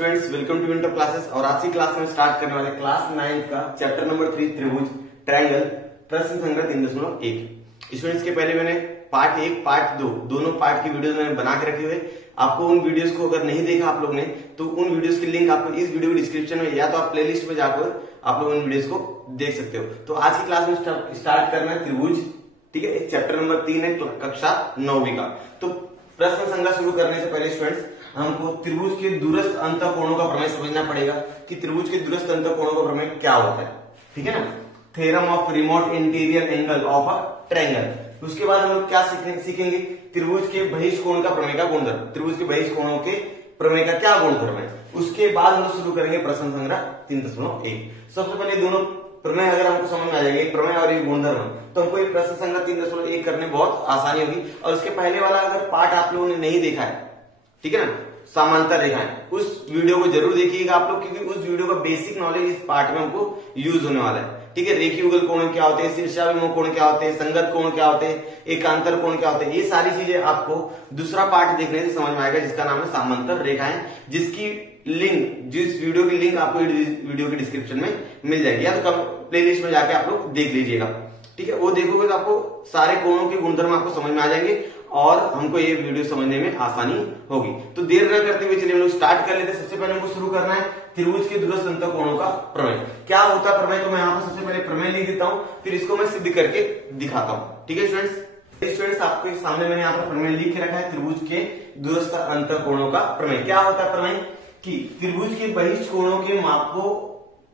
Friends, welcome to winter classes. और आज की क्लास में स्टार्ट करने वाले क्लास 9 का चैप्टर नंबर 3 त्रिभुज ट्रायंगल प्रश्न संख्या 3.1। स्टूडेंट्स के पहले मैंने पार्ट 1 पार्ट 2 दोनों पार्ट की वीडियोस मैंने बना के रखे हुए। आपको उन वीडियोस को अगर नहीं देखा आप लोग ने तो उन वीडियोस की लिंक आपको इस वीडियो के डिस्क्रिप्शन में या तो आप प्लेलिस्ट में जाकर आप लोग उन वीडियोस को देख सकते हो। तो आज की क्लास में स्टार्ट करना है त्रिभुज, ठीक है। चैप्टर नंबर 3 है कक्षा 9वीं का। तो प्रश्न संख्या शुरू करने से पहले स्टूडेंट्स हमको त्रिभुज के दूरस्थ अंतःकोणों का प्रमेय समझना पड़ेगा कि त्रिभुज के दूरस्थ अंतःकोणों का प्रमेय क्या होता है, ठीक है ना। Theorem of remote interior angle of a triangle. उसके बाद हम लोग क्या सीखेंगे त्रिभुज के बहिष्कोण का प्रमेय का गुणधर्म, त्रिभुज के बहिष्कोणों के प्रमेय का क्या गुणधर्म है। उसके बाद हम लोग शुरू करेंगे प्रश्न संख्या 3.1। सबसे पहले दोनों प्रमेय अगर हमको समझ में आ जाएगा, एक प्रमेय और एक गुणधर्म, तो हमको एक प्रश्न संख्या 3.1 करने बहुत आसानी होगी। और उसके पहले वाला अगर पार्ट आप लोगों ने नहीं देखा है, ठीक है ना, समांतर रेखाएं, उस वीडियो को जरूर देखिएगा आप लोग, क्योंकि उस वीडियो का बेसिक नॉलेज इस पार्ट में हमको यूज होने वाला है, ठीक है। रेखीय युगल कोण क्या होते हैं, शीर्षाभिमुख कोण क्या होते हैं, संगत कोण क्या होते हैं, एकांतर कोण क्या होते हैं, ये सारी चीजें आपको दूसरा पार्ट देखने से समझ में आएगा, जिसका नाम है समांतर रेखाएं, जिसकी लिंक, जिस वीडियो की लिंक आपको वीडियो के डिस्क्रिप्शन में मिल जाएगी, या तो प्लेलिस्ट में जाके आप लोग देख लीजिएगा, ठीक है। वो देखोगे तो आपको सारे कोणों के गुणधर्म आपको समझ में आ जाएंगे और हमको ये वीडियो समझने में आसानी होगी। तो देर न करते हुए चलिए हम लोग स्टार्ट कर लेते हैं। सबसे पहले हमको शुरू करना है त्रिभुज के दूरस्थ अंतःकोणों का प्रमेय। क्या होता है प्रमेय, तो मैं यहाँ पर सबसे पहले प्रमेय लिख देता हूँ, फिर इसको मैं सिद्ध करके दिखाता हूँ, ठीक है स्टूडेंट्स। आपके सामने मैंने यहाँ पर प्रमेय लिख के रखा है, त्रिभुज के दूरस्थ अंतःकोणों का प्रमेय। क्या होता है प्रमेय कि त्रिभुज के बहिष्कोणों के माप को,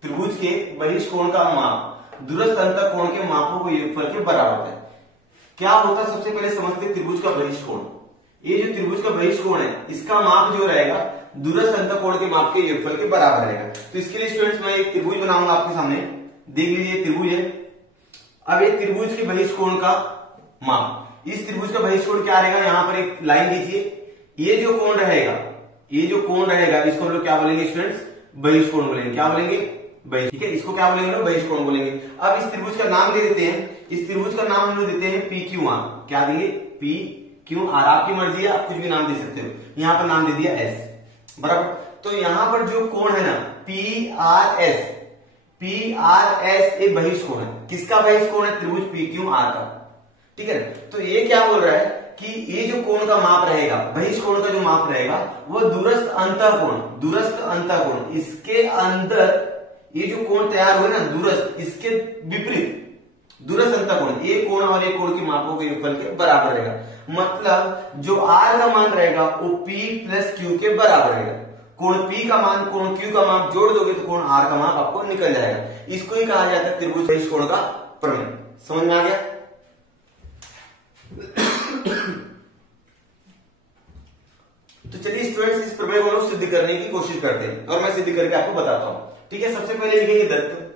त्रिभुज के बहिष्कोण का माप दूरस्थ अंतःकोण के मापों को योगफल के बराबर होता है। क्या होता है सबसे पहले समझते हैं त्रिभुज का बहिष्कोण। ये जो त्रिभुज का बहिष्कोण है, इसका माप जो रहेगा दूरस्थ अंतःकोण के माप के योगफल के बराबर रहेगा। तो इसके लिए स्टूडेंट्स मैं एक त्रिभुज बनाऊंगा आपके सामने, देख लीजिए त्रिभुज है। अब एक त्रिभुज के बहिष्कोण का माप, इस त्रिभुज का बहिष्कोण क्या रहेगा, यहां पर एक लाइन दीजिए। ये जो कोण रहेगा, ये जो कोण रहेगा, इसको हम लोग क्या बोलेंगे स्टूडेंट्स, बहिष्कोण बोलेंगे। क्या बोलेंगे, ठीक है, इसको क्या बोलेंगे लोग, बहिष्कोण बोलेंगे। अब इस त्रिभुज का नाम दे देते हैं, इस त्रिभुज का नाम हम लोग देते हैं पी क्यू आर। क्या देंगे, पी क्यू आर, आपकी मर्जी है, आप कुछ भी नाम दे सकते हो। यहां पर नाम दे दिया एस, बराबर। तो यहां पर जो कोण है ना P R S, P R S एक बहिष्कोण है। किसका बहिष्कोण है, त्रिभुज पी क्यू आर का, ठीक है। तो ये क्या बोल रहा है कि ये जो कोण का माप रहेगा, बहिष्कोण का जो माप रहेगा, वो दूरस्थ अंतःकोण, दूरस्थ अंतःकोण, इसके अंदर ये जो कोण तैयार हुए ना दूरस्थ, इसके विपरीत दूरस्थ अंतःकोण, एक कोण और एक कोण के मापों के योगफल के बराबर रहेगा। मतलब जो आर का मान रहेगा वो पी प्लस क्यू के बराबर रहेगा। कोण पी का मान कोण क्यू का माप जोड़ दोगे तो कोण आर का माप आपको निकल जाएगा। इसको ही कहा जाता है त्रिभुज बहिष्कोण का प्रमेय। समझ में आ गया। तो चलिए स्टूडेंट्स इस प्रमेय को सिद्ध करने की कोशिश करते हैं और मैं सिद्ध करके आपको बताता हूं, ठीक है। सबसे पहले लिखेंगे दत्त।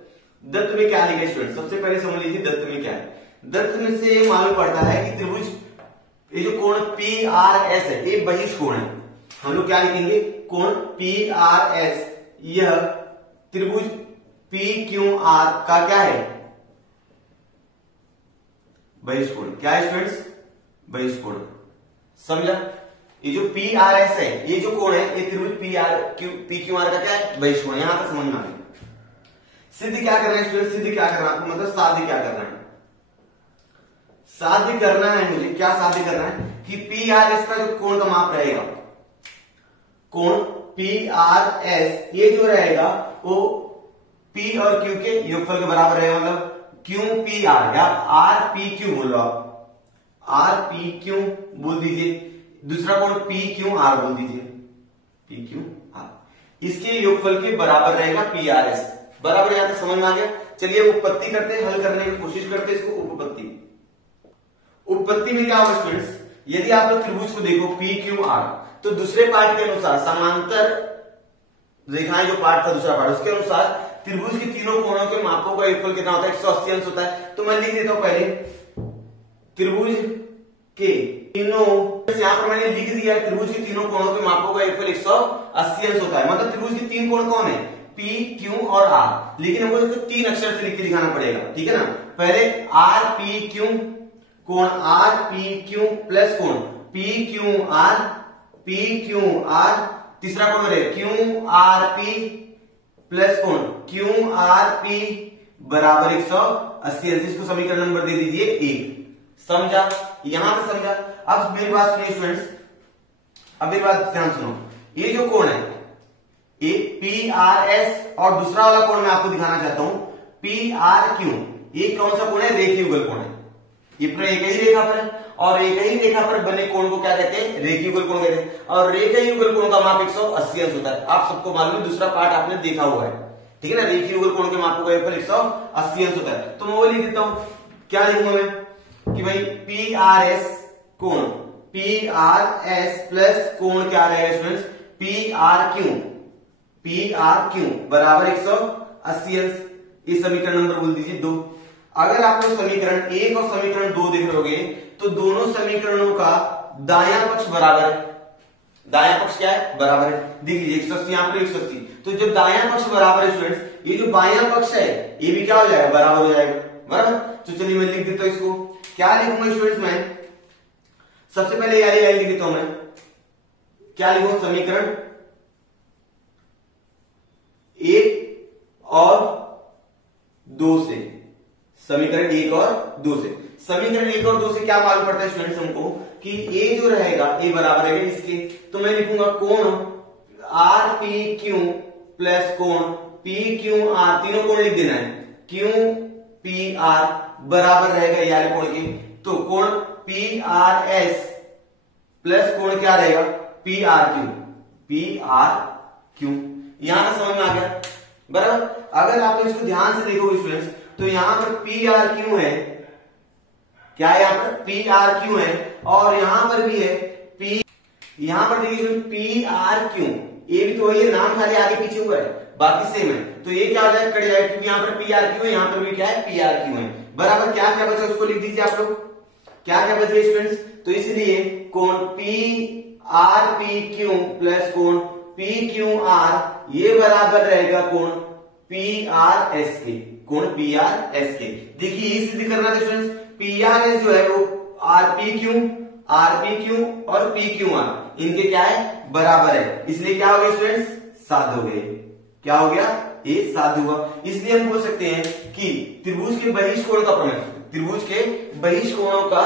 दत्त में क्या लिखे स्टूडेंट, सबसे पहले समझ लीजिए दत्त में क्या है। दत्त में से ये मालूम पड़ता है कि त्रिभुज, ये जो कोण पी आर एस है, ये बहिष्कोण है। हम लोग क्या लिखेंगे, कोण पी आर एस, यह त्रिभुज पी क्यू आर का क्या है, बहिष्कोण। क्या है स्टूडेंट्स, बहिष्कोण। समझा। ये जो पी आर एस है, ये जो कोण है, ये त्रिभुज पी क्यू आर का क्या है, बहिष्कोण। यहां तक समझ में आ गया। सिद्ध क्या करना है स्टूडेंट, सिद्ध क्या करना है, मतलब साध्य क्या करना है। साध्य करना है मुझे, क्या साध्य करना है कि पी आर एस का जो कोण का माप रहेगा, कोण पी आर एस, ये जो रहेगा वो पी और क्यू के योगफल के बराबर रहेगा। मतलब क्यू पी आर या आर पी क्यू बोलो आप, आर पी क्यू बोल दीजिए, दूसरा कोण पी क्यू आर बोल दीजिए, पी क्यू आर, इसके योगफल के बराबर रहेगा पी आर एस। बराबर यहां तक समझ में आ गया। चलिए उपपत्ति करते हैं, हल करने की कोशिश करते हैं इसको। उपपत्ति, उपपत्ति में क्या होगा स्टूडेंट्स, यदि आप लोग त्रिभुज को देखो पी क्यू आर, तो दूसरे पार्ट के अनुसार समांतर रेखाएं जो पार्ट था दूसरा पार्ट, उसके अनुसार त्रिभुज के तीनों कोणों के मापों का योगफल कितना होता है, 180 अंश होता है। तो मैं लिख देता हूं पहले त्रिभुज के तीनों, यहां पर मैंने लिख दिया त्रिभुज के तीनों कोणों के मापों का योगफल 180 अंश होता है। मतलब त्रिभुज के तीन कोण कौन है, पी क्यू और आर, लेकिन हमको इसको तीन अक्षर से लिख के दिखाना पड़ेगा, ठीक है ना। पहले आर पी क्यू, कोण आर पी क्यू प्लस कोण P Q R, P Q R तीसरा कोण बनेगा क्यू आर पी प्लस कोण क्यू आर पी बराबर 180 अंश। इसको समीकरण नंबर दे दीजिए 1। समझा, यहां पे समझा। अब मेरी बात सुनिए स्टूडेंट्स, अब मेरी बात ध्यान सुनो। ये जो कोण है ये पी आर एस और दूसरा वाला कोण मैं आपको दिखाना चाहता हूं पी आर क्यू। ये कौन सा कोण है? रेखीय युगल कोण है। ये पूरा एक ही रेखा पर है और एक ही रेखा पर बने कोण को क्या कहते हैं? रेखीय युगल कोण कहते हैं। और रेखीय युगल कोण का माप 180 अंश होता है। आप सबको मालूम है, दूसरा पार्ट आपने देखा हुआ है, ठीक है ना। रेखीय युगल कोण के माप को 180 अंश होता है। तो मैं वो लिख देता हूं, क्या लिखूंगा मैं कि भाई पी आर एस कोण पी आर एस प्लस कोण क्या रहेगा स्टूडेंट्स? पी आर क्यू बराबर 180 अंश। इस समीकरण नंबर बोल दीजिए 2। अगर आप लोग समीकरण 1 और समीकरण 2 देख रहे होगे तो दोनों समीकरणों का दायां पक्ष बराबर है। दायां पक्ष क्या है? बराबर है। देख लीजिए 180 यहां पर 180। तो जब दायां पक्ष बराबर है स्टूडेंट्स, ये जो बायां पक्ष है ये भी क्या हो जाएगा? बराबर हो जाएगा। बराबर। तो चलिए मैं लिख देता हूं इसको। क्या लिखूंगा स्टूडेंट्स? मैं सबसे पहले यारी लाइन लिख देता हूं। मैं क्या लिखूंगा? समीकरण 1 और 2 से, समीकरण 1 और 2 से, समीकरण 1 और 2 से क्या मालूम पड़ता है स्टूडेंट्स हमको कि ए जो रहेगा ए बराबर है इसके। तो मैं लिखूंगा कोण आर पी क्यू प्लस कोण पी क्यू आर, तीनों कोण लिख देना है। क्यू पी आर बराबर रहेगा यार कोण के, तो कोण पी आर एस प्लस कोण क्या रहेगा? P R Q. यहां तक समझ में आ गया? बराबर। अगर आप इसको ध्यान से देखोगे स्टूडेंट्स तो यहां पर पी आर क्यू है, क्या है? यहां पर पी आर क्यू है और यहां पर भी है पी, यहां पर देखिए पी आर क्यू, ये भी तो वही है, नाम खाली आगे पीछे हुआ है, बाकी सेम है। तो ये क्या हो जाएगा? कट जाएगा, क्योंकि यहां पर पी आर क्यू है, यहां पर भी क्या है? पी आर क्यू है। बराबर। क्या क्या बचा उसको लिख दीजिए आप लोग। क्या क्या बचे स्टूडेंट्स? तो इसलिए कोण P R P Q plus कोण पी क्यू आर ये बराबर रहेगा कोण पी आर एस के, कोण पी आर एस के। देखिए ये सिद्ध करना था स्टूडेंट्स, पी आर एस जो है वो आर पी क्यू और पी क्यू आर इनके क्या है? बराबर है। इसलिए क्या हो गया स्टूडेंट्स? साध हो गए। क्या हो गया? ये साध हुआ। इसलिए हम बोल सकते हैं कि त्रिभुज के बहिष कोण का प्रमेय, त्रिभुज के बहिष कोणों का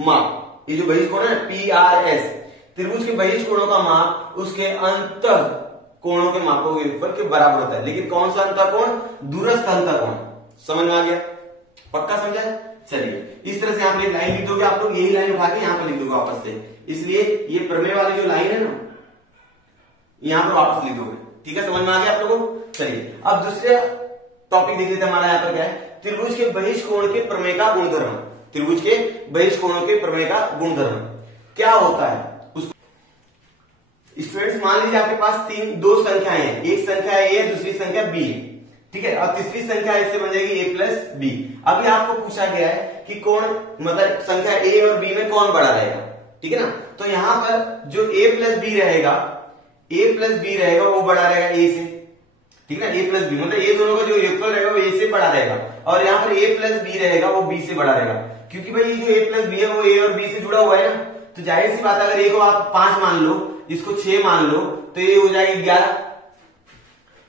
माप, ये जो बहिष कोण है पी आर एस, त्रिभुज के बहिष कोणों का माप उसके अंतः कोणों के मापों के ऊपर के बराबर होता है। लेकिन कौन सा अंतः कोण? दूरस्थ अंतः कोण। समझ में आ गया? पक्का समझा? चलिए इस तरह से यहाँ पर एक लाइन लिख दोगे आप लोग, यही लाइन उठा के यहाँ पर लिख दोगे वापस से। इसलिए ये प्रमेय वाली जो लाइन है ना, यहां पर वापस लिख दोगे। ठीक है, समझ में आ गया आप लोगों को? चलिए अब दूसरे टॉपिक देख लेते हैं। हमारा यहाँ पर क्या है? त्रिभुज के बहिष कोण के प्रमेय का गुणधर्म। त्रिभुज के बहिष कोणों के प्रमेय का गुणधर्म क्या होता है? स्टूडेंट्स मान लीजिए आपके पास दो संख्याएं हैं, एक संख्या ए है, दूसरी संख्या बी है, ठीक है, और तीसरी संख्या इससे बन जाएगी ए प्लस बी। अभी आपको पूछा गया है कि कौन, मतलब संख्या ए और बी में कौन बड़ा रहेगा, ठीक है ना। तो यहां पर जो ए प्लस बी रहेगा वो बड़ा रहेगा ए से, ठीक है ना। ए प्लस बी मतलब ये दोनों का जो योगफल रहेगा वो ए से बड़ा रहेगा, और यहाँ पर ए प्लस बी रहेगा वो बी से बड़ा रहेगा, क्योंकि भाई ये जो ए प्लस बी है वो ए और बी से जुड़ा हुआ है ना। तो जाहिर सी बात, अगर ए को आप 5 मान लो, इसको 6 मान लो, तो ये हो जाएगी 11।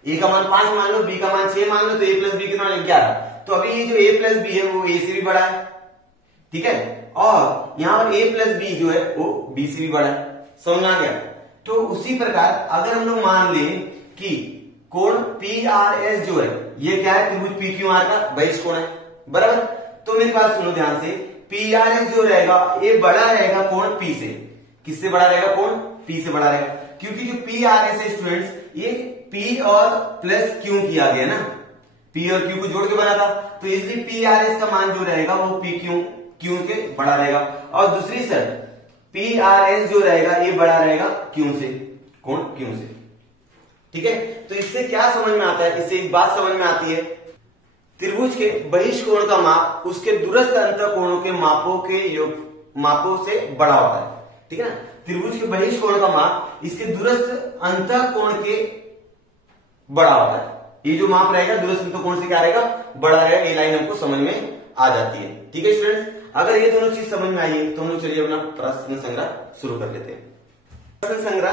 ए का मान 5 मान लो, बी का मान 6 मान लो, तो ए प्लस बी कितना 11। तो अभी ये जो ए प्लस बी है वो ए से भी बड़ा है, ठीक है, और यहां पर ए प्लस बी जो है वो बी से भी बड़ा है। समझ में आ गया? तो उसी प्रकार अगर हम लोग मान लें कि कोण पी आर एस जो है ये क्या है, त्रिभुज पी क्यू आर का बहिष कोण है, बराबर। तो मेरी बात सुनो ध्यान से, पी आर एस जो रहेगा ये बड़ा रहेगा कोण पी से। किससे बड़ा रहेगा? कोण पी से बड़ा रहेगा, क्योंकि जो पी आर एस है स्टूडेंट्स, ये पी और प्लस क्यू किया गया ना, पी और क्यू को जोड़ के बना था, तो इसलिए पी आर एस का मान जो रहेगा वो पी क्यू के बड़ा रहेगा। और दूसरी शर्त, पी आर एस जो रहेगा ये बड़ा रहेगा क्यू से, कोण क्यू से, ठीक है। तो इससे क्या समझ में आता है? इससे एक बात समझ में आती है, त्रिभुज के बहिष कोण का माप उसके दूरस्थ अंतः कोणों के मापों से बड़ा होता है, ठीक है ना। त्रिभुज के बहिष कोण का माप इसके दूरस्थ अंतः कोण के बड़ा होता है। ये जो माप रहेगा दूरस्थ अंतः कोण से क्या रहेगा? बड़ा रहेगा। ये लाइन हमको समझ में आ जाती है, ठीक है स्टूडेंट्स। अगर ये दोनों चीज समझ में आई है तो हम लोग चलिए अपना प्रश्न संग्रह शुरू कर लेते हैं। प्रश्न संग्रह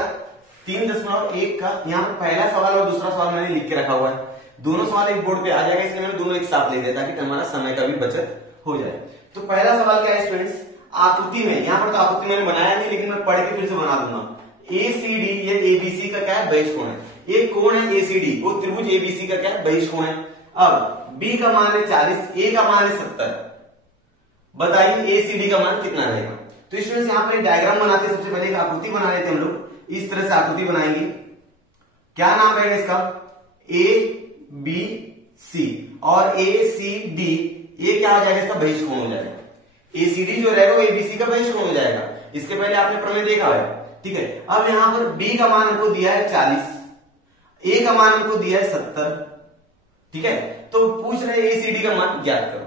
3.1 का यहाँ पर पहला सवाल और दूसरा सवाल मैंने लिख के रखा हुआ है। दोनों सवाल एक बोर्ड पे आ जाएगा, इसलिए मैंने दोनों एक साथ लिख दिया ताकि हमारा समय का भी बचत हो जाए। तो पहला सवाल क्या है स्टूडेंट्स, आकृति में, यहाँ पर तो आकृति मैंने बनाया नहीं लेकिन मैं पढ़ के फिर से बना दूंगा। एसीडी या एबीसी का क्या है, बहिष्कोण है। एक कोण है एसीडी, वो त्रिभुज एबीसी का क्या है, बहिष्कोण है। अब बी का मान है 40, ए का मान है 70। बताइए एसीडी का मान कितना रहेगा। तो स्टूडेंट्स यहाँ पर डायग्राम बनाते सबसे पहले एक आकृति बना लेते हम लोग। इस तरह से आकृति बनाएंगे। क्या नाम रहेगा इसका, ए बी सी, और ए सी डी, ये क्या हो जाएगा, इसका बहिष्कोण हो जाएगा। एसीडी जो रहेगा वो एबीसी का बहिष्कोण हो जाएगा। इसके पहले आपने प्रमेय देखा है, ठीक है। अब यहां पर बी का मान हमको दिया है 40, ए का मान हमको दिया है 70, ठीक है। तो पूछ रहे हैं एसीडी का मान ज्ञात करो।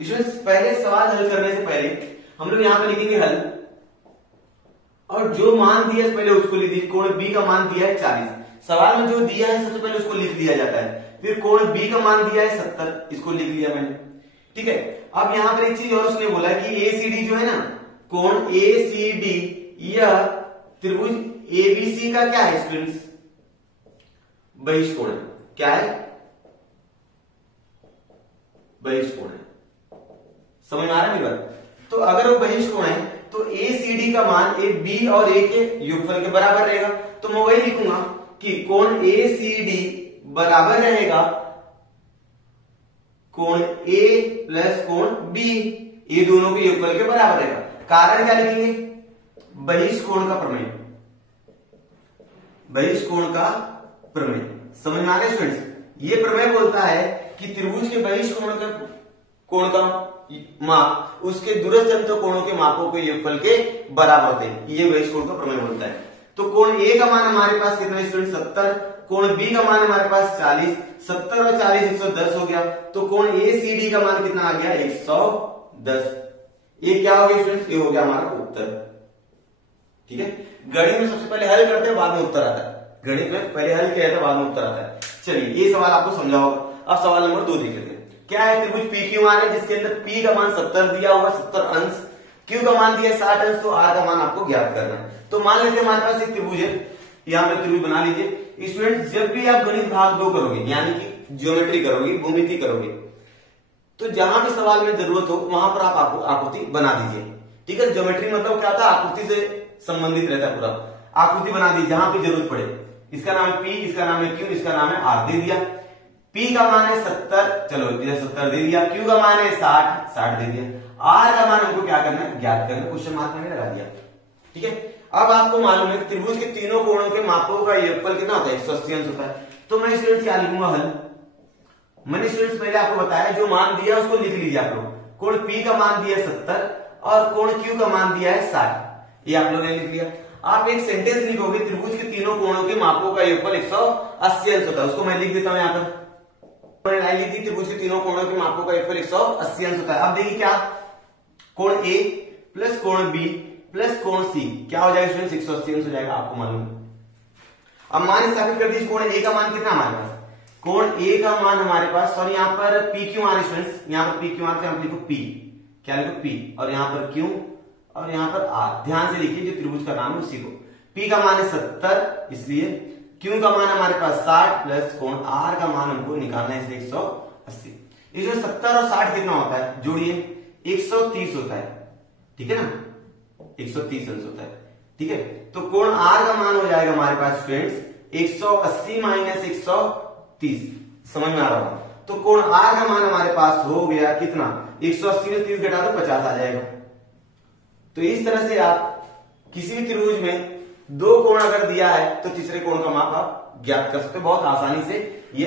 इसमें पहले सवाल हल करने से पहले हम लोग यहां पर लिखेंगे हल, और जो मान दिया है पहले उसको लिख दीजिए। कोण बी का मान दिया है 40, सवाल में जो दिया है सबसे पहले उसको लिख दिया जाता है। फिर कोण बी का मान दिया है 70, इसको लिख लिया मैंने, ठीक है। अब यहां पर एक चीज और उसने बोला कि एसीडी जो है ना, कोण एसीडी यह त्रिभुज एबीसी का क्या है स्टूडेंट्स, बहिष्कोण है। क्या है, बहिष्कोण है। समझ में आ रहा है मेरी बात। तो अगर वो बहिष्कोण है तो एसीडी का मान ए बी और ए के योगफल के बराबर रहेगा। तो मैं वही लिखूंगा कि कोण एसीडी बराबर रहेगा कोण ए प्लस कोण बी, ये दोनों के योगफल के बराबर रहेगा। कारण क्या लिखेंगे, बहिष्कोण का प्रमेय, बहिष्कोण का प्रमेय। समझ में आ गया स्टूडेंट्स। ये प्रमेय बोलता है कि त्रिभुज के बहिष्कोण का कोण का माप उसके दूरस्थ अंत कोणों के मापों के योगफल के बराबर होते हैं, ये बहिष्कोण का प्रमेय बोलता है। तो कोण ए का मान हमारे पास कितना है स्टूडेंट, 70। कोण बी का मान हमारे पास 40, 70 और 40 110 हो गया। तो कोण एसीडी का मान कितना आ गया, 110। ये क्या हो गया स्टूडेंट्स, ये हो गया हमारा उत्तर, ठीक है। गणित में सबसे पहले हल करते हैं, बाद में उत्तर आता है। गणित में पहले हल किया था, बाद में उत्तर आता है। चलिए ये सवाल आपको समझा होगा। अब सवाल नंबर 2 देख लेते हैं। क्या है, त्रिभुज पी क्यू आर है जिसके अंदर पी का मान 70 दिया होगा, 70 अंश, क्यू का मान दिया 60 अंश, तो आर का मान आपको ज्ञात करना है। तो मान लेते हैं हमारे पास एक त्रिभुज है, यहां पर त्रिभुज बना लीजिए। स्टूडेंट जब भी आप गणित भाग 2 करोगे, यानी कि ज्योमेट्री करोगे, भूमिति करोगे, तो जहां भी सवाल में जरूरत हो वहां पर आप आकृति बना दीजिए, ठीक है। ज्योमेट्री मतलब क्या होता है, आकृति से संबंधित रहता है पूरा। आकृति बना दी जहां पे जरूरत पड़े। इसका नाम है पी, इसका नाम है क्यू, इसका नाम है आर, दे दिया। पी का मान है 70, चलो 70 दे दिया। क्यू का मान है 60 दे दिया। आर का मान हमको क्या करना है, ज्ञात करना है। क्वेश्चन मार्क मैंने लगा दिया, ठीक है। अब आपको मालूम है त्रिभुज के तीनों कोणों के मापों का योगफल कितना होता है, 180 अंश होता है। तो मैं स्टूडेंट्स क्या लिखूंगा, हल। मैंने स्टूडेंट्स पहले आपको बताया जो मान दिया उसको लिख लीजिए आप लोग। कोण पी का मान दिया 70 और कोण क्यू का मान दिया है 60, ये आप लोगों ने लिख लिया। आप एक सेंटेंस लिखोगे, त्रिभुज के तीनों कोणों के मापों का योगफल 180 अंश होता है। उसको मैं लिख देता हूं यहां पर, लाइन लिख दी, त्रिभुज के तीनों कोणों के मापों का योगफल 180 अंश होता है। अब देखिए क्या, कोण ए प्लस कोण बी प्लस कोण सी क्या हो जाएगा स्टूडेंट, 180 अंश हो जाएगा, आपको मालूम है। अब मान स्थापित कर दीजिए। कोण ए का मान कितना हमारे पास, कोण ए का मान हमारे पास, सॉरी यहाँ पर पी क्यू आर स्टूडेंट्स, यहाँ पर पी क्यू आर, लिखो पी, क्या लिखो पी, और यहाँ पर क्यू और यहाँ पर आर। ध्यान से लिखिए, जो त्रिभुज का नाम है उसी को। पी का मान है 70, इसलिए क्यू का मान हमारे पास 60 प्लस कोण आर का मान हमको निकालना है, इसलिए 180। इसमें 70 और 60 कितना होता है, जोड़िए 130 होता है, ठीक है ना, 130 अंश होता है, ठीक है। तो कोण आर का मान हो जाएगा हमारे पास स्टूडेंट्स 180 माइनस 130, समझ में आ रहा होगा। तो कोण आर का मान हमारे पास हो गया कितना, 180 में 30 घटा दो 50 आ जाएगा। तो इस तरह से आप किसी भी त्रिभुज में 2 कोण अगर दिया है तो तीसरे कोण का माप आप ज्ञात कर सकते हो बहुत आसानी से, ये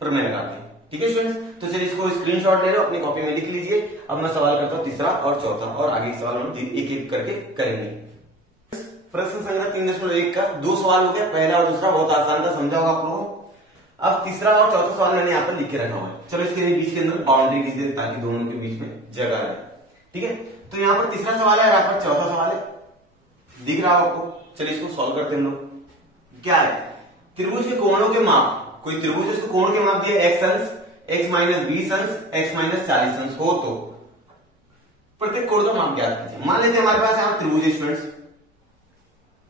प्रमेय लगा के, ठीक है स्टूडेंट्स। तो चलिए इसको स्क्रीनशॉट ले लो, अपनी कॉपी में लिख लीजिए। अब मैं सवाल करता हूं तीसरा और चौथा, और आगे सवाल हम एक एक करके करेंगे। प्रश्न संख्या 3.1 का 2 सवाल हो गया, पहला और दूसरा बहुत आसान था, समझा होगा आप लोगों को। अब तीसरा और चौथा सवाल मैंने यहाँ पर लिख के रखा हुआ है। चलो इसके बीच के अंदर बाउंड्री खींच दे ताकि दोनों के बीच में जगह रहे, ठीक है। तो यहाँ पर तीसरा सवाल है, यहाँ पर चौथा सवाल है, दिख रहा है आपको। चलिए इसको सॉल्व करते हैं हम लोग। क्या है, त्रिभुज के कोणों के माप, कोई त्रिभुज है उसको कोण के माप दिया x अंश, x माइनस 20 अंश, x माइनस 40 अंश हो तो प्रत्येक कोण का माप ज्ञात कीजिए। मान लेते हैं हमारे पास यहाँ त्रिभुज है स्टूडेंट्स,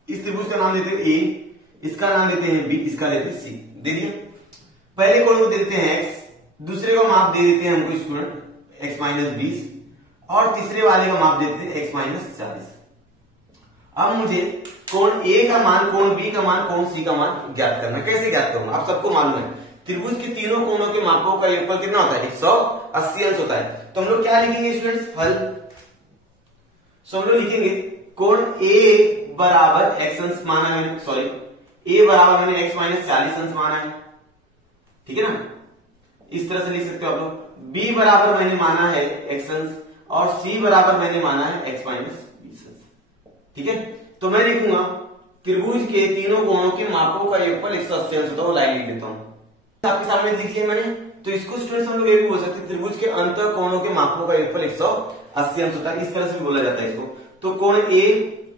इस त्रिभुज का नाम देते हैं ए, इसका नाम देते हैं बी, इसका लेते हैं सी। दे दिए। पहले कोण को देते हैं एक्स, दूसरे का माप दे देते हैं हमको स्टूडेंट एक्स माइनस 20 और तीसरे वाले का माप देते हैं एक्स माइनस 40। अब मुझे कोण ए का मान, कोण बी का मान, कोण सी का मान ज्ञात करना। कैसे ज्ञात करूंगा? आप सबको मालूम है त्रिभुज के तीनों कोणों के मापों का योगफल कितना होता है? 180 अंश होता है। तो हम लोग क्या लिखेंगे स्टूडेंट्स? हल। सो हम लोग लिखेंगे कोण ए बराबर एक्स अंश माना है, सॉरी ए बराबर मैंने एक्स माइनस 40 अंश माना है, ठीक है ना? इस तरह से लिख सकते हो आप लोग। बी बराबर मैंने माना है एक्स अंश और सी बराबर मैंने माना है एक्स माइनस 20 अंश, ठीक है? तो मैं लिखूंगा त्रिभुज के तीनों कोणों के मापों का योगफल 180 अंश होता है। वो लाइन लिख देता हूं, आपके सामने लिख लिया मैंने। तो इसको स्टूडेंट्स हम लोग ये भी बोल सकते हैं त्रिभुज के अंत कोणों के मापों का योगफल 180 अंश होता है। इस तरह से भी बोला जाता है इसको। तो कोण ए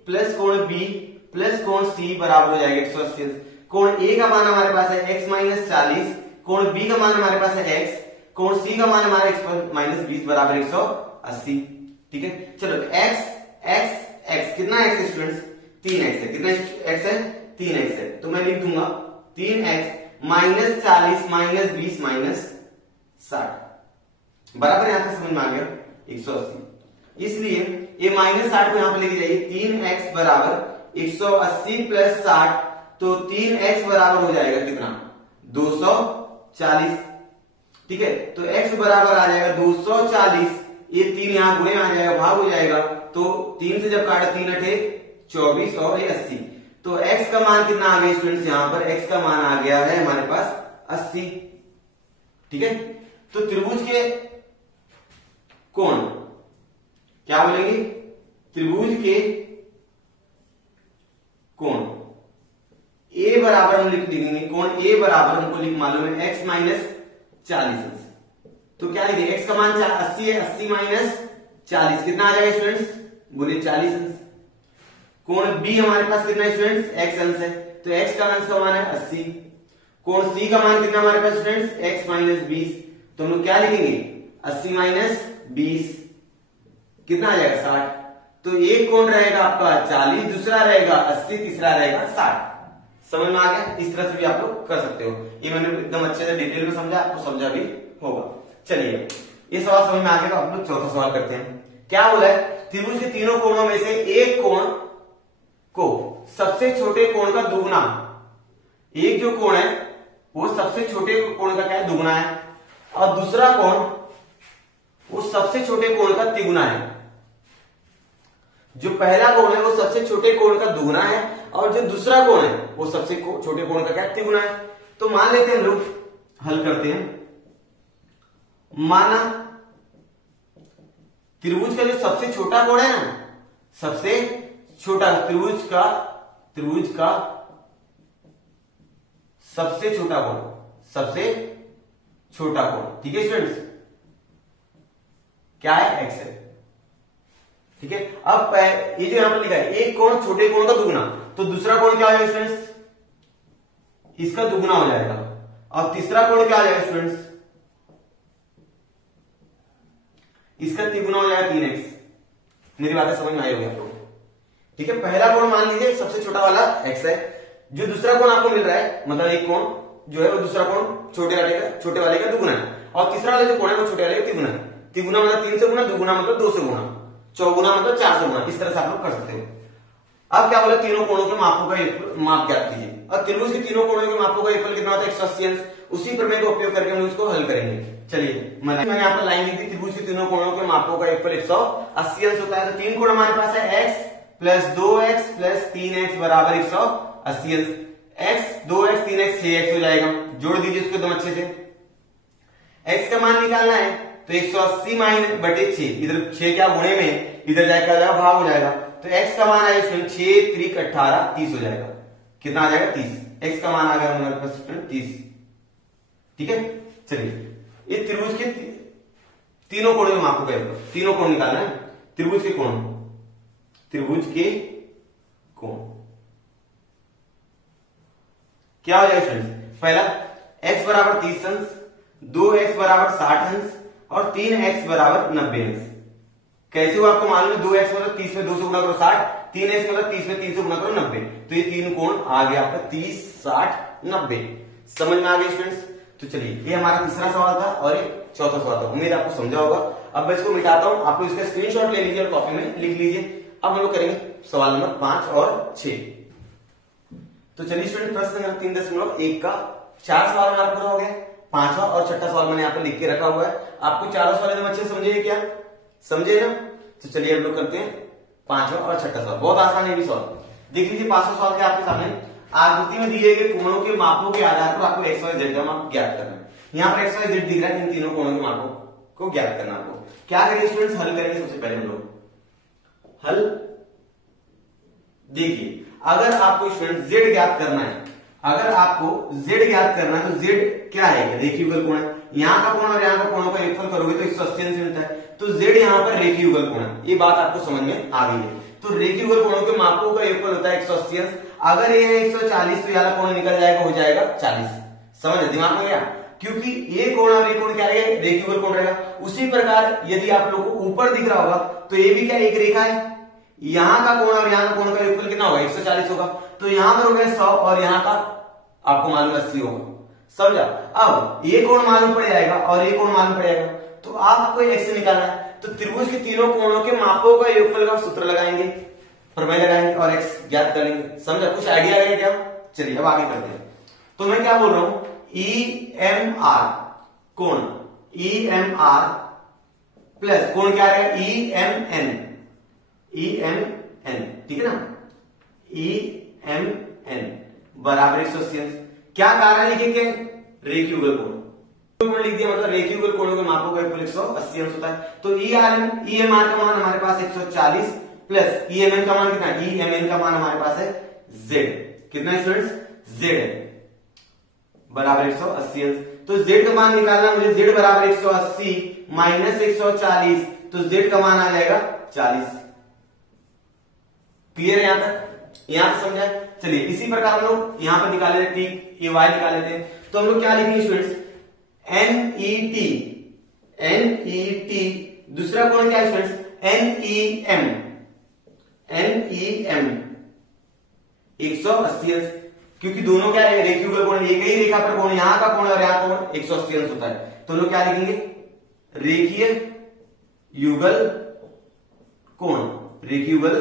प्लस कोण बी प्लस कोण सी बराबर हो जाएगा 180 अंश। कोण ए का मान हमारे पास है एक्स माइनस 40, कोण बी का मान हमारे पास है एक्स, कोण सी का मान हमारा एक्स माइनस 20 बराबर 180, ठीक है? चलो एक्स एक्स एक्स कितना एक्स है स्टूडेंट्स? 3x है। कितना एक्स है? 3x है। तो मैं लिख दूंगा 3x माइनस 40 माइनस 20 माइनस 60 बराबर, यहां तक समझ में आ गया 180। इसलिए ये माइनस 60 को यहां पर लेके जाइए। 3x बराबर 180 प्लस 60, तो 3x बराबर हो जाएगा कितना? 240, ठीक है? तो x बराबर आ जाएगा 240। ये 3 यहां गुणे आ जाएगा, भाग हो जाएगा। तो 3 से जब काटा 3 अठे 24 और ये 80। तो x का मान कितना आ गया स्टूडेंट्स? यहां पर x का मान आ गया है हमारे पास 80, ठीक है? तो त्रिभुज के कोण क्या बोलेंगे? त्रिभुज के कोण a बराबर हम लिख देंगे, कोण a बराबर हमको लिख मालूम है x माइनस 40 अंश। तो क्या लिखेंगे? x का मान 80 है, 80 माइनस 40 कितना आ जाएगा स्टूडेंट्स? गुणे 40 अंश। कोण b हमारे पास कितना है स्टूडेंट्स? x अंश है, तो x का अंश का मान है 80। कोण c का मान कितना हमारे पास स्टूडेंट्स? x minus 20। तो हम लोग क्या लिखेंगे? 80 माइनस 20 कितना आ जाएगा? 60। तो एक कोण रहेगा आपका 40, दूसरा रहेगा 80, तीसरा रहेगा 60। समझ में आ गया? इस तरह से भी आप लोग कर सकते हो। ये मैंने एकदम अच्छे से डिटेल में समझा, आपको समझा भी होगा। चलिए ये सवाल समझ में आ गया, तो आप लोग चौथा सवाल करते हैं। क्या बोला है? त्रिभुज के तीनों कोणों में से एक कोण को सबसे छोटे कोण का दुगुना, एक जो कोण है वो सबसे छोटे कोण का क्या है? दुगुना है, और दूसरा कोण वो सबसे छोटे कोण का तिगुना है। जो पहला कोण है वो सबसे छोटे कोण का दुगुना है, और जो दूसरा कोण है वो सबसे छोटे कोण का क्या? तिगुना है। तो मान लेते हैं हम लोग, हल करते हैं। माना त्रिभुज का जो सबसे छोटा कोण है ना, सबसे छोटा त्रिभुज का सबसे छोटा कोण, सबसे छोटा कोण, ठीक है स्टूडेंट्स? क्या है? x है, ठीक है? अब ये जो यहां पर लिखा है एक कोण छोटे कोण का दुगुना, तो दूसरा कोण क्या है स्टूडेंट्स? इसका दुगुना हो जाएगा, और तीसरा कोण क्या आ जाएगा स्टूडेंट्स? इसका तिगुना हो जाएगा 3x। मेरी बातें समझ में आई होगी आपको, ठीक है? पहला कोण मान लीजिए सबसे छोटा वाला x है, जो दूसरा कोण आपको मिल रहा है, मतलब एक कोण जो है वो दूसरा कोण छोटे वाले का दुगुना है, और तीसरा वाला जो कोण है वो छोटे वाले का तिगुना है। तिगुना मतलब 3 से गुना, दुगुना मतलब 2 से गुना, चौगुना मतलब 4 से गुना। इस तरह से आप लोग कर सकते हो। अब क्या बोला? तीनों कोणों के मापों का माप ज्ञात कीजिए। और त्रिभुज के तीनों कोणों के मापों का योगफल कितना होता है? 180 अंश। उसी प्रमेय का उपयोग करके हम इसको हल करेंगे। चलिए मैंने यहाँ पर लाइन लिख दी, त्रिभुज के तीनों कोणों के मापों का योगफल 180 अंश होता है। तो 3 कोण हमारे पास है x plus 2x plus 3x बराबर 180 अंश। x 2x 3x 6x हो जाएगा। जोड़ दीजिए इसको एकदम अच्छे से। x का मान निकालना है, तो 180 माइनस बटे 6, इधर 6 क्या गुणे में, इधर जाएगा भाग हो जाएगा। तो x का मान आएगा 6 त्रिक 18 30 हो जाएगा। कितना आ जाएगा? 30। x का मान आ गया हमारे पास 30, ठीक है? चलिए ये त्रिभुज के तीनों कोणों के मापों का तीनों कोण निकालना है। त्रिभुज के कोण क्या हो जाएगा स्टूडेंट्स? पहला x बराबर 30 अंश, 2x बराबर 60 अंश और 3x बराबर 90 अंश। कैसे हो आपको मालूम है? 2x मतलब 30 में 2 से गुणा करो 60, 3x मतलब 30 में 3 से गुना करो 90, तो ये तीन कोण आ गया आपका 30, 60, 90। समझ में आ गया स्टूडेंट्स? तो चलिए ये हमारा तीसरा सवाल था और ये चौथा सवाल था। उम्मीद आपको समझा होगा। अब मैं इसको मिटाता हूं, आप लोग इसका स्क्रीनशॉट ले लीजिए और कॉपी में लिख लीजिए। अब हम लोग करेंगे सवाल नंबर 5 और 6। तो चलिए स्टूडेंट प्रश्न नंबर 3.1 का 4 सवाल हमारा पूरा हो गया। 5वां और 6ठा सवाल मैंने यहाँ पे लिख के रखा हुआ है। आपको चारों सवाल एकदम अच्छे से समझे क्या? समझे ना? तो चलिए हम लोग करते हैं 5वां और 6ठा सवाल। बहुत आसान है भी सवाल। देख लीजिए 5वां सवाल क्या आपके सामने, आकृति में दिए गए कोणों के मापों के आधार पर आपको एक्स वाई जेड का माप ज्ञात करना है। यहाँ पर एक्स वाई जेड दिख रहा है, इन तीनों कोणों के मापों को ज्ञात करना आपको। क्या करेंगे स्टूडेंट्स? हल करेंगे। सबसे पहले हम लोग हल देखिए, अगर आपको स्टूडेंट जेड ज्ञात करना है, अगर आपको z ज्ञात करना है तो z क्या है? रेखीय युगल कोण है। यहाँ का कोण और यहाँ का कोणों का योगफल करोगे तो 180 अंश मिलता है। तो z यहाँ पर रेखीय युगल कोण है। ये बात आपको समझ में आ गई है। तो रेखीय युगल कोणों के मापों का योगफल होता है 180 अंश। अगर ये है 140 तो यहाँ कोण निकल जाएगा, हो जाएगा 40। समझ दिमाग में गया? क्योंकि ये कोण और ये कोण क्या रहेगा? रेखीय युगल कोण रहेगा। उसी प्रकार यदि आप लोगों को ऊपर दिख रहा होगा तो ये भी क्या एक रेखा है। यहाँ का कोण और यहाँ का कोण का योगफल कितना होगा? 140 होगा। तो यहाँ पर हो गया 100 और यहाँ का आपको मालूम 80 होगा। समझा? अब ये कोण मालूम पड़ जाएगा और ये कोण मालूम पड़ जाएगा, तो आपको एक्स निकालना है। तो त्रिभुज के तीनों कोणों के मापों का योगफल का सूत्र लगाएंगे, प्रमेय लगाएंगे और एक्स ज्ञात कर लेंगे। समझा? कुछ आइडिया है क्या? चलिए अब आगे करते हैं। तो मैं क्या बोल रहा हूं, EMR कोण, EMR प्लस कोण क्या है? EMN, ठीक है ना? EMN बराबर 180 अंश। क्या कारण लिखेंगे? रेखीय युगल कोण लिख दिया, मतलब रेखीय युगल कोणों के मापों का योगफल 180 अंश होता है। तो EMR का मान हमारे पास 140 प्लस EMN का मान कितना है? EMN का मान हमारे पास है Z। कितना है स्टूडेंट्स? Z है बराबर 180 अंश। तो Z का मान निकालना मुझे, Z बराबर 180 माइनस 140, तो Z का मान आ जाएगा 40। क्लियर है यहां तक? यहां तक समझा? चलिए इसी प्रकार हम लोग यहां पर निकाले थे, ठीक ये y निकाले थे। तो हम लोग क्या लिखेंगे स्टूडेंट्स? NET, दूसरा कोण क्या है स्टूडेंट्स? NEM 180 अंश। क्योंकि दोनों क्या है? रेखीय युगल कोण, एक ही रेखा पर कोण, यहां का कोण और यहां का कोण 180 अंश होता है। तो हम लोग क्या लिखेंगे? रेखीय युगल कोण, रेखीय युगल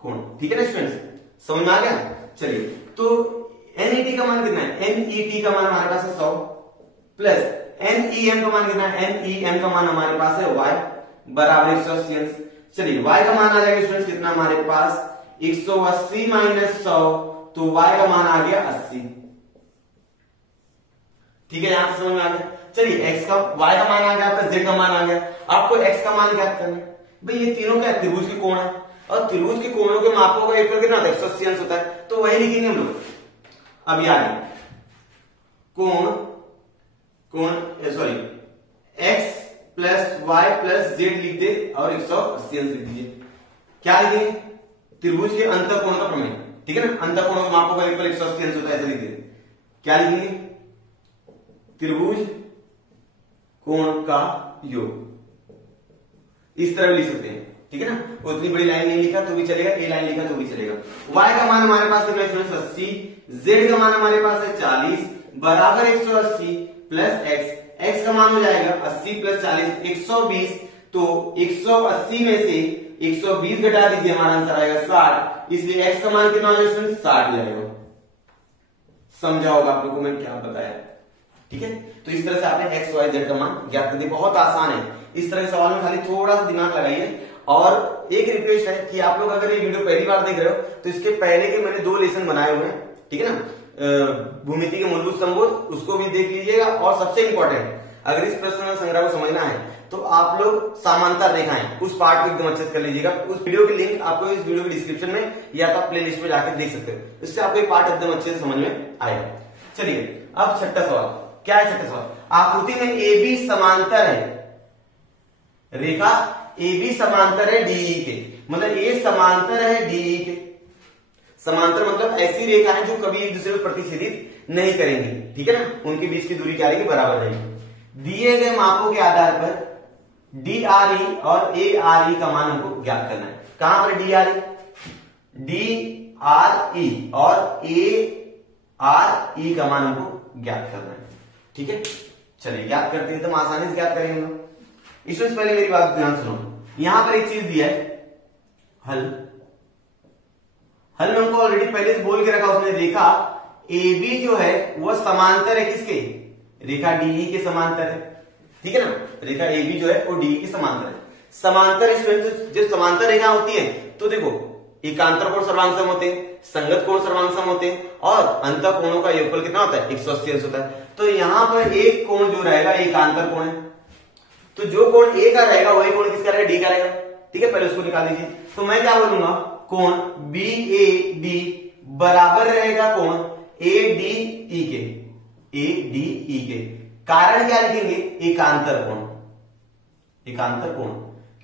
कोण। ठीक है ना स्टूडेंट्स? समझ में आ गया? चलिए तो NET का मान कितना है? NET का मान हमारे पास है 100 प्लस NEM का मान कितना है? NEM का मान हमारे पास है y बराबर 180 अंश। चलिए y का मान आ जाएगा स्टूडेंट्स कितना हमारे पास? 180 माइनस 100, तो y का मान आ गया 80। ठीक है, यहां से समझ में आ गया? चलिए x का, y का मान आ गया आपका, z का मान आ गया। आपको x का मान ज्ञात करना है। भाई ये तीनों क्या त्रिभुज के कोण है और त्रिभुज के कोणों के मापों का योगफल कितना होता है? 180 अंश होता है। तो वही लिखेंगे हम लोग। अब याद sorry x plus y plus z लिख दे और 180 अंश लिख दीजिए। क्या लिखेंगे? त्रिभुज के अंतःकोण का प्रमेय। ठीक है ना? अंतःकोणों के मापों का योगफल 180 अंश होता है, ऐसे लिख दे। क्या लिखेंगे? त्रिभुज कोण का योग। इस तरह लिख सकते हैं। ठीक है ना? उतनी बड़ी लाइन नहीं लिखा तो भी चलेगा, ए लाइन लिखा तो भी चलेगा। y का मान हमारे पास कितना है? 80। z का मान हमारे पास है 40 बराबर 180 प्लस x का मान हो जाएगा 80 प्लस 40 120। तो 180 में से 120 घटा दीजिए, हमारा आंसर आएगा 60। इसलिए x का मान कितना होगा स्टूडेंट? 60 जाएगा। समझा होगा आप लोगों को मैंने क्या बताया? ठीक है, तो इस तरह से आपने x y z का मान ज्ञात कर दिया। बहुत आसान है। इस तरह के सवाल में खाली थोड़ा सा दिमाग लगाइए। और एक रिक्वेस्ट है कि आप लोग अगर ये वीडियो पहली बार देख रहे हो तो इसके पहले के मैंने 2 लेसन बनाए हुए हैं। ठीक है ना? भूमिति के मूलभूत संबोध, उसको भी देख लीजिएगा। और सबसे इंपॉर्टेंट, अगर इस प्रश्न संग्रह को समझना है तो आप लोग समांतर रेखाएं, उस पार्ट को एकदम अच्छे से कर लीजिएगा। उस वीडियो की लिंक आपको इस वीडियो के डिस्क्रिप्शन में या तो प्ले लिस्ट में जाकर देख सकते हो। इससे आपको ये पार्ट एकदम अच्छे से समझ में आएगा। चलिए अब छठा सवाल। क्या है छठा सवाल? आकृति में AB समांतर है, रेखा AB समांतर है DE के, मतलब A समांतर है DE के। समांतर मतलब ऐसी रेखा है जो कभी एक दूसरे को प्रतिच्छेदित नहीं करेंगी। ठीक है ना? उनके बीच की दूरी क्या रहेगी? बराबर रहेगी। दिए गए मापों के आधार पर DRE और ARE का मान हमको ज्ञात करना है। कहां पर DRE? डी आर ई और ए आर ई का मान हमको ज्ञात करना है। ठीक है, चलिए ज्ञात करते हैं, एकदम आसानी से ज्ञात करेंगे हम। इसमें पहले मेरी बात ध्यान सुनो, यहां पर एक चीज दिया है हल। हल में हमको ऑलरेडी पहले से बोल के रखा, उसने रेखा ए बी जो है वह समांतर है किसके, रेखा डीई के समांतर है। ठीक है ना, रेखा ए बी जो है वो डीई के समांतर है। समांतर इसमें जब समांतर रेखा होती है तो देखो एकांतर कोण सर्वांग सम होते हैं, संगत कोण सर्वांग सम होते हैं और अंतः कोणों का योगफल कितना होता है 180 अंश होता है। तो यहां पर एक कोण जो रहेगा एकांतर कोण है, तो जो कोण ए का रहेगा वही कोण किसका रहेगा, डी का रहेगा। ठीक है, पहले उसको निकाल लीजिए। तो मैं क्या बोलूंगा, कोण बी ए डी बराबर रहेगा कोण ए डी ई के, ए डी ई के। कारण क्या लिखेंगे, एकांतर कोण, एकांतर कोण,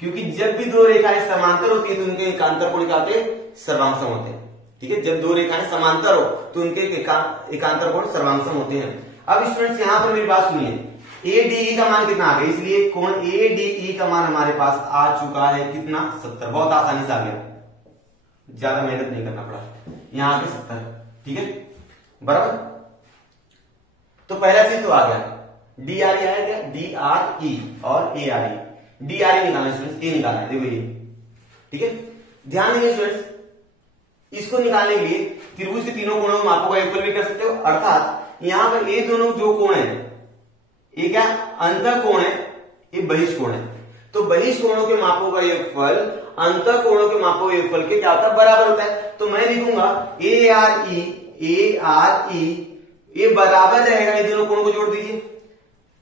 क्योंकि जब भी दो रेखाएं समांतर होती है तो उनके एकांतर कोण क्या होते हैं, सर्वांगसम होते हैं। ठीक है, जब दो रेखाएं समांतर हो तो उनके एकांतर कोण सर्वांगसम होते हैं। अब स्टूडेंट्स यहां पर मेरी बात सुनिए, ए डी ई का मान कितना आ गया, इसलिए कोण ए डी ई का मान हमारे पास आ चुका है कितना, 70। बहुत आसानी से आ गया, ज्यादा मेहनत नहीं करना पड़ा, यहां पे 70। ठीक है, बराबर। तो पहला चीज तो आ गया, डी आर ई आया, डी आर ई और A R E. D R E निकालना स्टूडेंट्स, ए निकालना है, देखो ये। ठीक है, ध्यान देंगे स्टूडेंट्स, इसको निकालने के लिए त्रिभुज के तीनों कोणों के मापों का योगफल भी कर सकते हो, अर्थात यहां पर ये दोनों जो कोण है, ये क्या अंतः कोण है, ये बहिष्ठ कोण है। तो बहिष्ठ कोणों के मापों का योगफल अंतः कोणों के मापों के योगफल के क्या होता है, बराबर होता है। तो मैं लिखूंगा ए आर ई, ये बराबर रहेगा, ये दोनों कोणों को जोड़ दीजिए,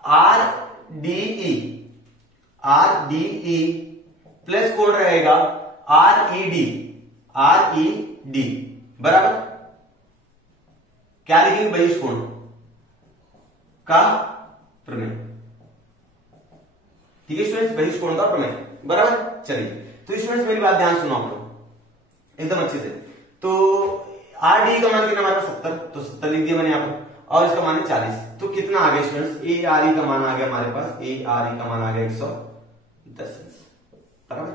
आर डी ई प्लस कोण रहेगा आर ई डी बराबर क्या लिखेंगे, बहिष्ठ कोण का प्रमेय। ठीक है स्टूडेंट्स, बहिष्ठ कोण का प्रमेय, बराबर। चलिए, तो स्टूडेंट्स मेरी बात ध्यान सुनो आप लोग एकदम अच्छे से। तो आर डी का मान कितना हमारे पास 70, तो 70 लिख दिया मैंने यहां पर, और इसका मान है 40। तो कितना आ गया स्टूडेंट्स, ए आर ई का मान आ गया हमारे पास, ए आर ई का मान आ गया 110, बराबर।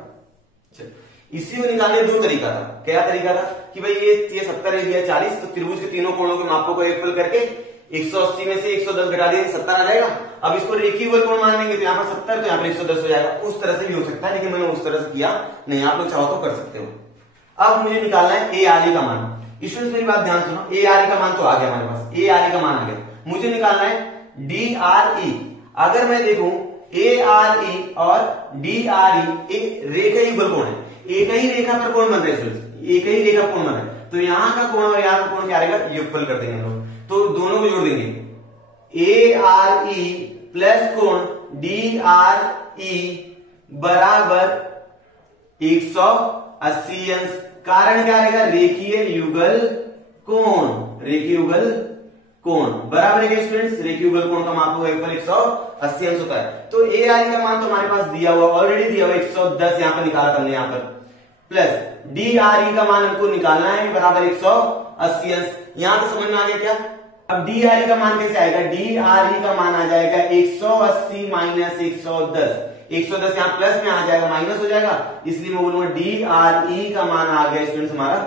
चलिए, इसी को निकालने दो तरीका था। क्या तरीका था कि भाई ये 70 है, दिया 40, तो त्रिभुज के तीनों कोणों के मापों को योगफल करके 180 में से 110 घटा दिया 70 आ जाएगा। अब इसको रेखीय वर्ग कोण मान लेंगे, तो यहाँ पर 70, तो यहाँ पर 110 हो जाएगा। उस तरह से भी हो सकता है, लेकिन मैंने उस तरह से किया नहीं, आप लोग चाहो तो कर सकते हो। अब मुझे निकालना है ए आर ई का मान। स्टूडेंट्स मेरी बात ध्यान सुनो, ए आर ई का मान तो आ गया हमारे पास, ए आर ई का मान आ गया, मुझे निकालना है डी आर ई। अगर मैं देखूं ए आर ई और डी आर ई रेखा युगल कोण है, एक ही रेखा पर कोण बन रहे हैं, एक ही रेखा कोण बन रहा है, तो यहां का कोण और यहां का कोण क्या रहेगा, योगफल कर देंगे हम लोग, तो दोनों को जोड़ देंगे। ए आर ई प्लस कोण डी आर ई बराबर 180 अंश। कारण क्या रहेगा, रेखीय युगल कोण, रेखीय युगल कोण बराबर है स्टूडेंट्स, रेखीय युगल कोण का माप होगा 180 अंश होता है। तो ए आर ई का मान तो हमारे पास दिया हुआ, ऑलरेडी दिया हुआ 110, यहां पर निकाला हमने यहां पर, प्लस डी आर ई का मान हमको निकालना है बराबर 180 अंश। यहां तो समझ में आ गया क्या। अब डी आर ई का मान कैसे आएगा, डी आर ई का मान आ जाएगा 180 माइनस 110, 110 यहाँ प्लस में आ जाएगा, माइनस हो जाएगा, इसलिए मैं बोलूंगा डी आर ई का मान आ गया स्टूडेंट्स हमारा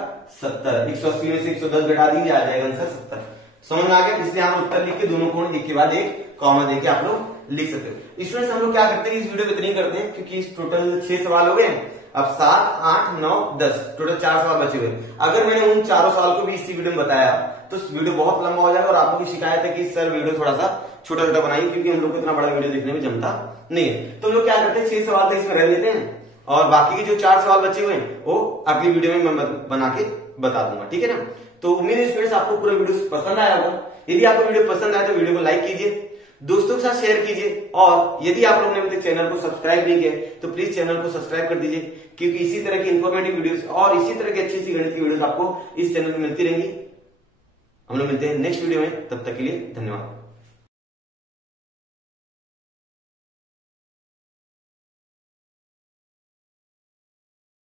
70। 180 में से 110 घटा दीजिए, आ जाएगा आंसर 70। समझ में आ गया, इसलिए हम उत्तर लिख के दोनों कोण एक के बाद एक कॉमा देके आप लोग लिख सकते हो। स्टूडेंट्स हम लोग क्या करते हैं, इस वीडियो में इतनी करते हैं क्योंकि टोटल 6 सवाल हो गए। अब 7, 8, 9, 10 टोटल 4 सवाल बचे हुए। अगर मैंने उन चारों सवाल को भी इसी वीडियो में बताया तो वीडियो बहुत लंबा हो जाएगा, और आप लोगों की शिकायत है कि सर वीडियो थोड़ा सा छोटा छोटा बनाइए, क्योंकि हम लोग को इतना बड़ा वीडियो देखने में जमता नहीं है। तो हम लोग क्या करते हैं, 6 सवाल तो इसमें रह लेते हैं, और बाकी के जो 4 सवाल बचे हुए हैं वो अगली वीडियो में मैं बना के बता दूंगा, ठीक है ना। तो उम्मीद है स्टूडेंट्स आपको पूरा वीडियो पसंद आया होगा। यदि आपको वीडियो पसंद आया तो वीडियो को लाइक कीजिए, दोस्तों के साथ शेयर कीजिए, और यदि आप लोगों ने अभी तक चैनल को सब्सक्राइब नहीं किया तो प्लीज चैनल को सब्सक्राइब कर दीजिए, क्योंकि इसी तरह की इंफॉर्मेटिव वीडियोस और इसी तरह की अच्छी गणित की वीडियोस आपको इस चैनल में मिलती रहेंगी। हम लोग मिलते हैं नेक्स्ट वीडियो में, तब तक के लिए धन्यवाद।